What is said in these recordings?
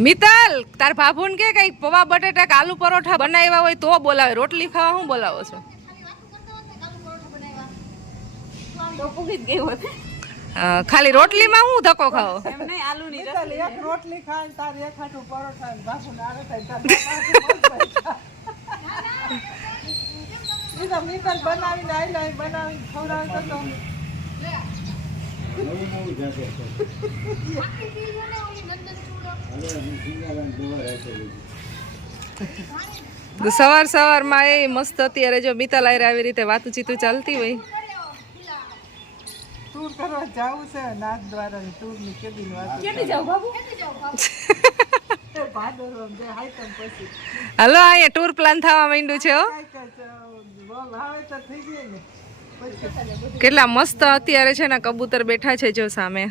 મિતલ તાર ભાભુન કે કઈ પૌવા બટેટા કે આલુ પરોઠા બનાવ્યા હોય તો બોલાવે. રોટલી ખાવા હું બોલાવો છો? ખાલી રોટલીમાં હું ધક્કો ખાઓ એમ નહીં આલુની ચાલ એક રોટલી ખાય તાર એક પરોઠા મિતલ બનાવીને આઈ બનાવીને ખવડાવે તો તો સવાર સવારમાં એ મસ્ત અત્યારે જો મિતલ આયરે આવી રીતે વાતું ચીતું ચાલતી હોય. ટૂર કરવા જાવું છે નાથ દ્વારા ટૂરની કેદી વાત કેટી જાવ બાબુ? ભાદરવા જે હાઈટમ પછી હલો અહીંયા ટૂર પ્લાન થવા માંડ્યું છે હો. થઈ ગઈ ને. કેટલા મસ્ત અત્યારે છે ને કબૂતર બેઠા છે જો સામે.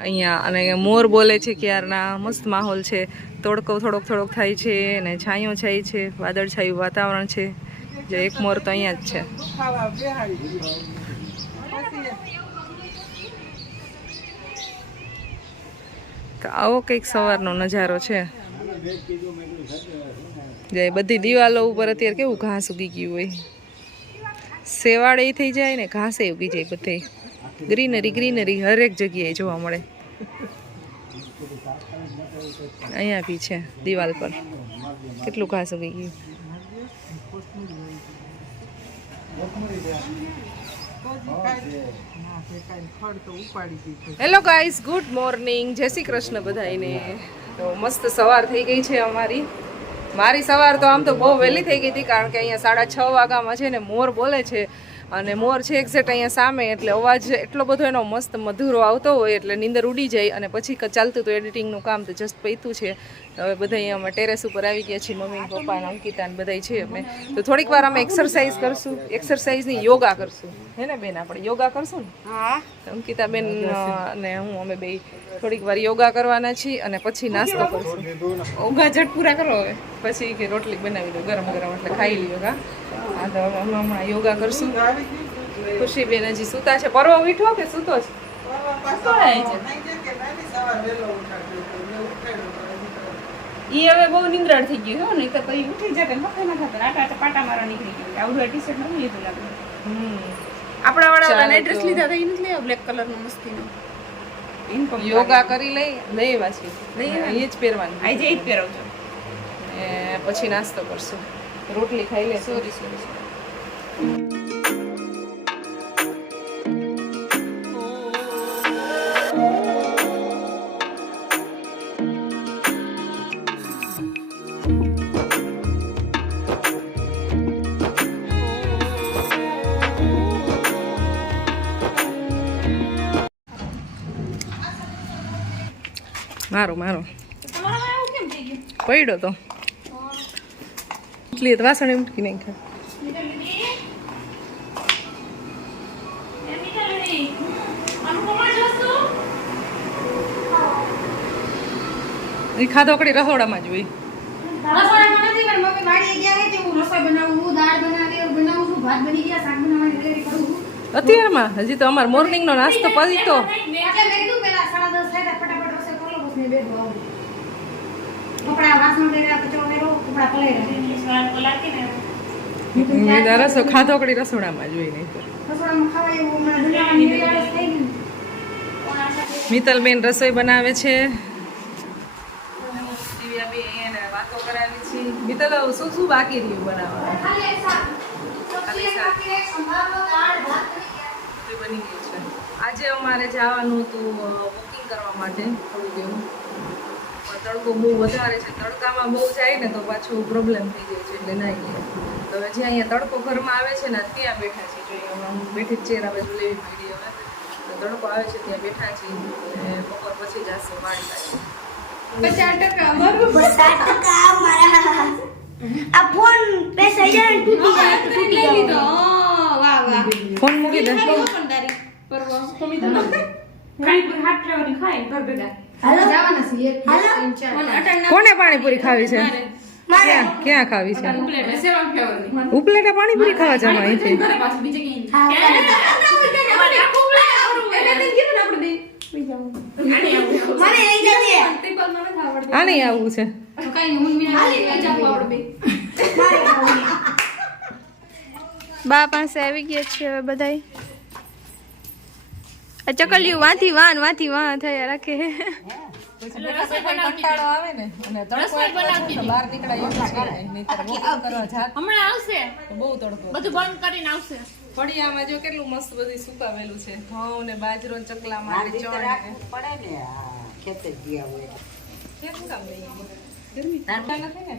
અહીંયા અને મોર બોલે છે ક્યારના મસ્ત માહોલ છે. તોડકો થોડોક થોડોક થાય છે અને છાંયો છાય છે વાદળછાયું વાતાવરણ છે. જે એક મોર તો અહીંયા જ છે. તો આવો કંઈક સવારનો નજારો છે. જે બધી દિવાલો ઉપર અત્યારે કેવું ઘાસ ઉગી ગયું હોય. સેવાડે થઈ જાય ને, ઘાસે ઉગી જાય બધે. ગ્રીનરી ગ્રીનરી હરેક જગ્યાએ જોવા મળે. અહીંયા બી છે, દિવાલ પર. કેટલું ઘાસ ઉગી ગયું. હેલો ગાઈઝ ગુડ મોર્નિંગ જય શ્રી કૃષ્ણ બધાને તો મસ્ત સવાર થઈ ગઈ છે અમારી. મારી સવાર તો આમ તો બહુ વહેલી થઈ ગઈ હતી કારણ કે અહીંયા સાડા છ વાગ્યામાં છે ને મોર બોલે છે. અને મોર છે એક્ઝેક્ટ અહીંયા સામે એટલે અવાજ એટલો બધો એનો મસ્ત મધુરો આવતો હોય એટલે નીંદર ઉડી જાય અને પછી ચાલતું હતું એડિટિંગનું કામ તો જસ્ટ પૈતું છે. હવે બધા અહીંયા અમે ટેરેસ ઉપર આવી ગયા છીએ મમ્મી પપ્પા અને અંકિતા બધા છે અમે. તો થોડીક વાર અમે એક્સરસાઇઝ કરશું એક્સરસાઇઝની યોગા કરશું. હે ને બેન આપણે યોગા કરશું ને? અંકિતા બેન અને હું અમે બે થોડીક વાર યોગા કરવાના છીએ અને પછી નાસ્તો કરશું. યોગા ઝટ પૂરા કરો હવે. પછી કે રોટલી બનાવી દો ગરમ ગરમ એટલે ખાઈ લ્યો યોગા હા તો હવે અમે હમણાં યોગા કરશું. ખુશી બેન હજી સૂતા છે? પરવો મીઠો કે સૂતો છે? ઈ હવે બહુ નિંદ્રાળ થઈ ગયું હો નહીં તો કઈ ઉઠી જાય ને મફે ના થતા આટા આટા પાટા મારા નીકળી ગયું. આવડું ટી શર્ટ નથી લીધું લાગે. આપણા વાળા ને ડ્રેસ લીધા હતા એ નથી લેવા બ્લેક કલરનું મસ્તી નું યોગા કરી લઈ. નહીં વાસી નહીં એ જ પહેરવાની. આજે એ જ પહેરવું એ પછી નાસ્તો કરશું. રોટલી ખાઈ લે. સોરી સોરી મારો મારો. પડ્યો તો. એટલે વાસણ વાસણ ઉમટકી નાખ્યા. એ ખાધો કડી રસોડામાં જ હોય. રસોડામાં નથી પણ મમ્મી વાડીએ ગયા હોય તો હું રસોઈ બનાવું દાળ બનાવી બનાવું છું ભાત બની ગયા શાક બનાવવાની તૈયારી કરું છું. અત્યારમાં? હજી તો અમાર મોર્નિંગનો નાસ્તો પડી તો એટલે મેં કીધું પેલા સાડા દસ થાય એટલે ફટાફટ મેં બેઠું આવું. કપડા વાસણ કર્યા કચરો કર્યો કપડા પલાળ્યા રસો ખાધો કડી રસોડામાં જોઈ નહીં ને. મિત્તલબેન રસોઈ બનાવે છે. વાતો કરાવી છે મિત્તલ શું શું બાકી રહ્યું ભાત બની ગયા. છે. આજે અમારે જવાનું હતું વોકિંગ કરવા માટે થોડું એવું. તડકો બહુ વધારે છે તડકામાં બહુ જાય ને તો પાછું પ્રોબ્લેમ થઈ જાય છે એટલે નાઈ તો હવે જે અહીંયા તડકો ઘરમાં આવે છે ને ત્યાં બેઠા છે જોઈએ હમણાં હું બેઠી ચેર હવે લેવી પડી હવે તો તડકો આવે છે ત્યાં બેઠા છીએ. બપોર પછી જશે વાડી બાજુ પચાસ ટકા અમારું પચાસ ટકા મારા આ ફોન બેસાઈ જાય તૂટી જાય તૂટી લીધો. વાહ વાહ. ફોન મૂકી દે. પરવા. તો જવાના કોને પાણીપુરી ખાવી છે? ક્યાં ક્યાં ખાવી છે? ઉપલેટ પાણીપુરી ખાવા જવા અહીંથી? આ નહીં. આવું છે. બે. પાસે આવી ગયા છે હવે બધાય. ચકલિયું વાંથી વાન વાંથી વાન થયા રાખે. પછી બેઠા બેઠા કંટાળો આવે ને અને તડકો એટલો છે ને તો બહાર નીકળાય એવું છે. નહીં. નહીંતર walking કરવા જાત. હમણાં આવશે. તો બહુ તડકો બધું બંધ કરીને ફળિયામાં જો કેટલું મસ્ત બધું સુકાવેલું છે. ઘઉં ને બાજરો ચકલા માટે ચણ પડે ને ખેતર ગયા હોય. કેમ કામ લઈ નથી ને?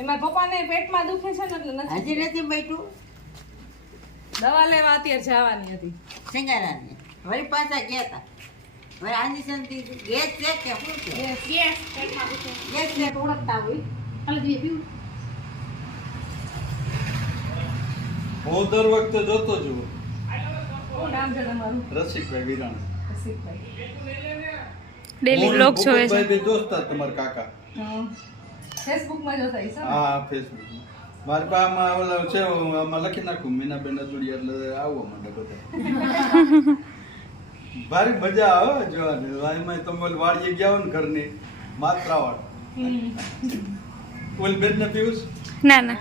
એમાં પપ્પાને પેટમાં દુખે છે ને એટલે નથી. હજી નથી બેઠું? દવા લેવા અત્યારે જવાની હતી. સિંગારાને વળી પાછા ગયા હતા હવે આની સંતિ ગેસ છે કે શું છે? ગેસ. ગેસ ગેસ ને ઓળખતા હોય. હાલો, જોઈએ, પીવું. હું દર વખતે જોતો છું શું નામ છે તમારું? રસિકભાઈ વિરાણા. ડેલી બ્લોગ જોવે છે. બે દોસ્ત હતા તમારા કાકા. ફેસબુકમાં જોતા હશો હા. ફેસબુક મારી પાસે આમાં ઓલો છે હું આમાં લખી નાખું મીનાબેન અજુડી એટલે આવો મને બધા. ભારી મજા આવે જોવાની. એમાં તમે વાળીએ ગયા હો ને ઘરની માત્રાવાળ. ઓલ બેન ને પીવું ના ના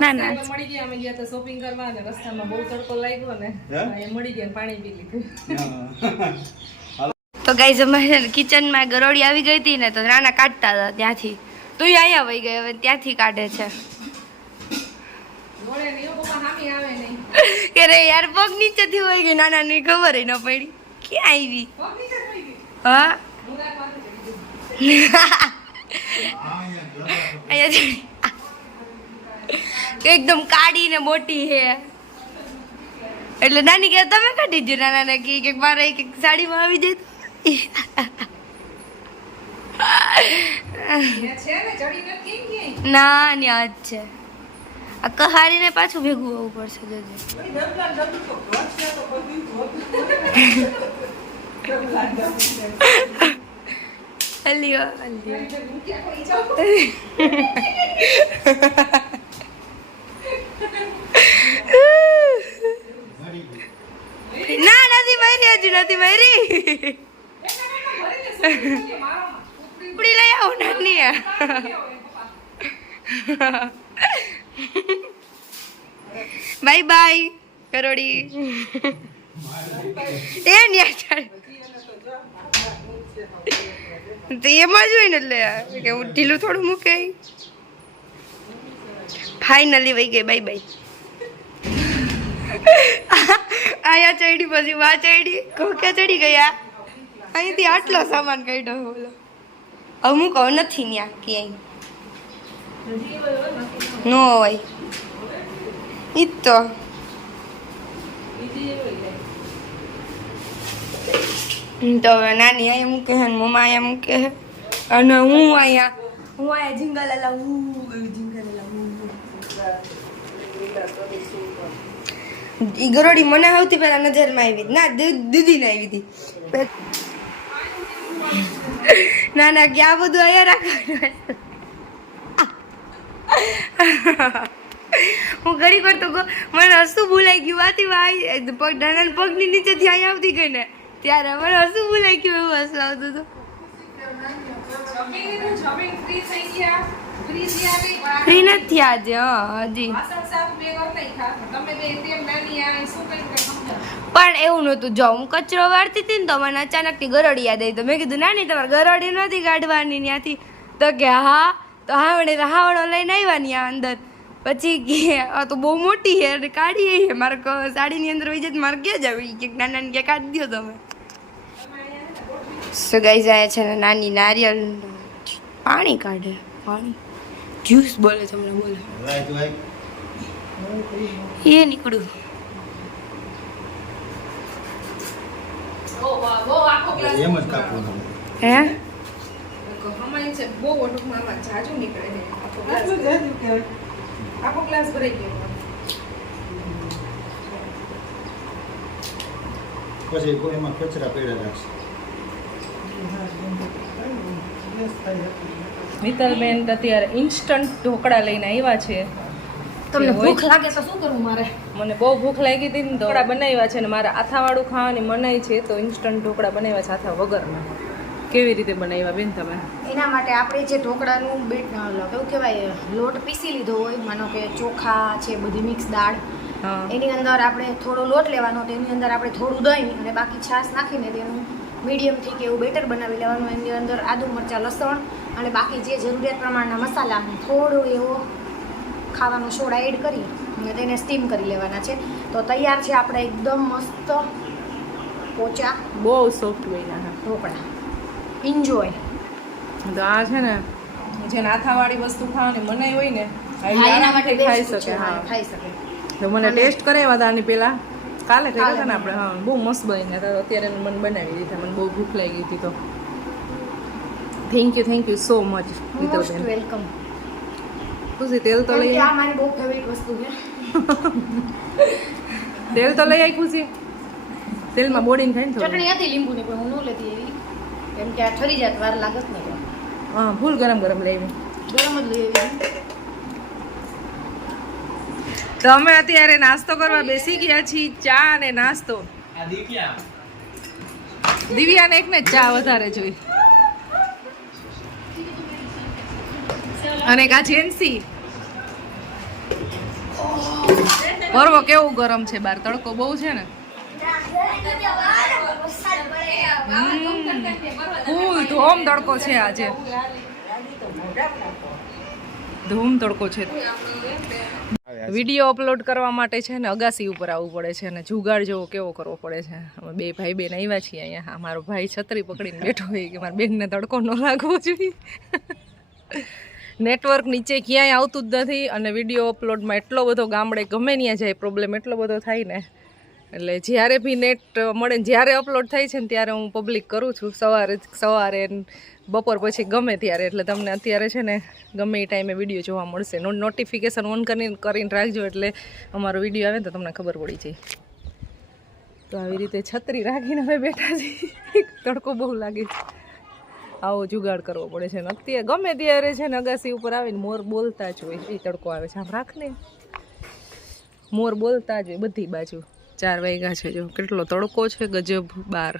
ના, ના. મળી ગયા અમે ગયા તો શોપિંગ કરવા અને રસ્તામાં બહુ તડકો લાગ્યો ને એ મળી ગયા ને પાણી પી લીધું. હા. તો ગાઈઝ અમારે કિચનમાં ગરોળી આવી ગઈ હતી ને તો નાના કાઢતા હતા ત્યાંથી. તો એ અહીંયા વહી ગઈ હવે ત્યાંથી કાઢે છે જોડે ને એવું પપ્પા હામી આવે નહીં કે રે યાર પગ નીચેથી હોય ગઈ નાના ની ખબર ન પડી. ક્યાં આવી? હા? એકદમ કાઢી ને મોટી હે એટલે નાની કે તમે કાઢી દો નાના ને કે કે મારે એક સાડીમાં આવી જાય ને ચડી નથી કેમ ક્યાંય ના ન્યા છે. આ કહારીને પાછું ભેગું આવવું પડશે, જજે. અલ્યો ના, નથી મારી, હજુ નથી મારી. ઉપડી લઈ આવો, નાની બાય બાય, કરોડી. એ ન્યા તો એમાં જ હોય ને એટલે કે હું ઢીલું થોડું મૂકે. ફાઈનલી વહી ગઈ, બાય બાય. આયા ચડી, પછી વા ચડી. કોક્યા ચડી ગયા અહીંથી આટલો સામાન કાઢ્યો બોલો. અમુક નથી ન્યા ક્યાંય. નો હોય ઈ તો હવે નાની અહીંયા મૂકે છે મમ્મા અહીંયા છે અને હું અહીંયા હું અહીંયા ઝીંગાલાલા હું ઝીંગાલાલા અલા ગરોડી મને સૌથી પહેલા નજરમાં આવી. ના દીદીને આવી હતી ના ના ક્યાં બધું અહીંયા રાખવાનું હું ઘડી વાર તો મને હસું ભૂલાઈ ગયું. આથી ભાઈ પગ નાના પગની નીચેથી ત્યાં આવતી ગઈ ને. ત્યારે મને હસું ભૂલાઈ ગયું એવું હસું આવતું હતું. ફ્રી નહીં નથી આજે હજી. નહીં પણ એવું નહોતું. જો, હું કચરો વાળતી હતી ને તો મને અચાનકથી ગરડી યાદ આવી. તો મેં કીધું નાની તમારે ગરડી નથી કાઢવાની ત્યાંથી તો કે, હા. તો હાવડે હાવડો લઈને આવ્યા ત્યાં અંદર. પછી કે આ તો બહુ મોટી છે અને કાઢીએ છે. મારે સાડીની અંદર વહી જાય તો મારે ક્યાં જાવ? ઈ કે નાના કે કાઢી દો તમે. સગાઈ જાય છે ને નાની નારિયેળ પાણી કાઢે પાણી. જ્યુસ બોલે છે હમણાં બોલે. એ નીકળ્યું. એમ જ હે? હમાય છે બહુ ઓટુકમાં આમાં જાજુ નીકળે છે. આખો ક્લાસ ભરાઈ ગયો. પછી એમાં કચરા પડ્યા રાખશે. મિત્તલબેન અત્યારે ઇન્સ્ટન્ટ ઢોકળા લઈને આવ્યા છે. તમને ભૂખ લાગે તો શું કરવું મારે? મને બહુ ભૂખ લાગી હતી ને ઢોકળા બનાવ્યા છે ને મારે આથાવાળું ખાવાની મનાઈ છે તો ઇન્સ્ટન્ટ ઢોકળા બનાવ્યા છે આથા વગરના. કેવી રીતે બનાવ્યા બેન તમે? એના માટે આપણે જે ઢોકળાનું બેટ કેવું કહેવાય લોટ પીસી લીધો હોય માનો કે ચોખા છે બધી મિક્સ દાળ એની અંદર આપણે થોડો લોટ લેવાનો તેની અંદર આપણે થોડું દહીં અને બાકી છાશ નાખીને તેનું મીડિયમથી કે એવું બેટર બનાવી લેવાનું. એની અંદર આદુ મરચાં લસણ અને બાકી જે જરૂરિયાત પ્રમાણના મસાલા થોડો એવો ખાવાનો સોડા એડ કરી અને તેને સ્ટીમ કરી લેવાના છે. તો તૈયાર છે આપણે એકદમ મસ્ત પોચા બહુ સોફ્ટ બન્યા. ઢોકળા. એન્જોય તો આ છે ને જે નાથાવાળી વસ્તુ ખાવાની મનાઈ હોય ને એના માટે ખાઈ શકે હા ખાઈ શકે. તો મને ટેસ્ટ કરાવ્યા હતા આની પેલા. કાલે કર્યા હતા ને આપણે હા બહુ મસ્ત બની હતા અત્યારે મને બનાવી દીધા મને બહુ ભૂખ લાગી હતી તો. Thank you thank you so much most welcome ખુશી તેલ તો લઈ આ મારી બહુ ફેવરિટ વસ્તુ છે. તેલ તો લઈ આવી ખુશી. તેલમાં બોડીને ખાઈને ચટણી હતી લીંબુની પણ હું ન લેતી એવી. કેમ કે આ ઠરી જાય વાર લાગત નહીં હા ફૂલ ગરમ ગરમ લઈ ગરમ જ લઈ આવી. તો અમે અત્યારે નાસ્તો કરવા બેસી ગયા છીએ ચા અને નાસ્તો. દિવ્યાને એકને જ ચા વધારે જોઈ. અને કા જેન્સી. પર્વ કેવું ગરમ છે બાર તડકો બહુ છે ને. ધોમ તડકો છે આજે. ધૂમ તડકો છે. વીડિયો અપલોડ કરવા માટે છે ને અગાસી ઉપર આવવું પડે છે અને જુગાડ જેવો કેવો કરવો પડે છે. અમે બે ભાઈ બેન આવ્યા છીએ અહીંયા. મારો ભાઈ છત્રી પકડીને બેઠો હોય કે મારા બેનને તડકો ન લાગવો જોઈએ. નેટવર્ક નીચે ક્યાંય આવતું જ નથી અને વીડિયો અપલોડમાં એટલો બધો ગામડે ગમે ત્યાં જાય, પ્રોબ્લેમ એટલો બધો થાય ને. એટલે જ્યારે બી નેટ મળે ને જ્યારે અપલોડ થાય છે ને ત્યારે હું પબ્લિક કરું છું. સવારે સવારે બપોર પછી ગમે ત્યારે. એટલે તમને અત્યારે છે ને ગમે એ ટાઈમે વીડિયો જોવા મળશે. નોટિફિકેશન ઓન કરીને કરીને રાખજો એટલે અમારો વીડિયો આવે તો તમને ખબર પડી જાય. તો આવી રીતે છત્રી રાખીને હવે બેઠા છીએ. તડકો બહુ લાગે. આવો જુગાડ કરવો પડે છે ને. અત્યારે ગમે ત્યારે છે ને અગાસી ઉપર આવીને મોર બોલતા જ હોય. એ તડકો આવે છે. આમ રાખને. મોર બોલતા જ હોય બધી બાજુ. ચાર વાગ્યા છે જો. કેટલો તડકો છે ગજબ બાર.